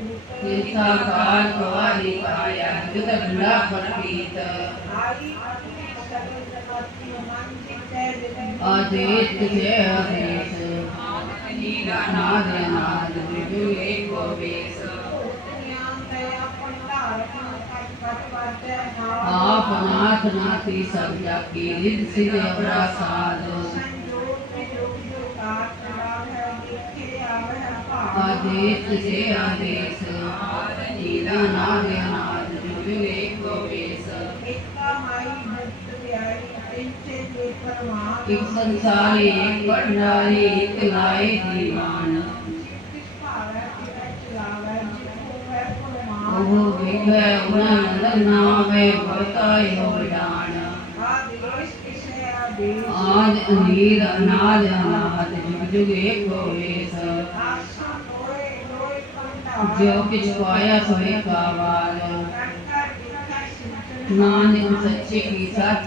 हिंसाकार महानिकाय युतभृड़ा प्रपीत अधेत से अधेत नाद नाद विवेक गोवेश आप नाथ नाथी सब जाकी रिद सिद्ध अपरा साधो आदेश से आदेश तेरा नाम अनाज जुगे को बेस एक संसारी एक भंडारी एक लाए दीवान ओहो विग्रह उन्हें नामे भरताय हो जान आज अमीर अनाज अनाज जुगे को बेस ਪੰਡਾ ਜੋ ਕਿਛ ਪਾਇਆ ਸੋਏ ਕਾਵਾਲ ਕੰਟਾ ਦੇਖਾ ਸਿੰਚਨ ਨਾਨਕ ਸੱਚੇ ਕੀ ਸੱਚ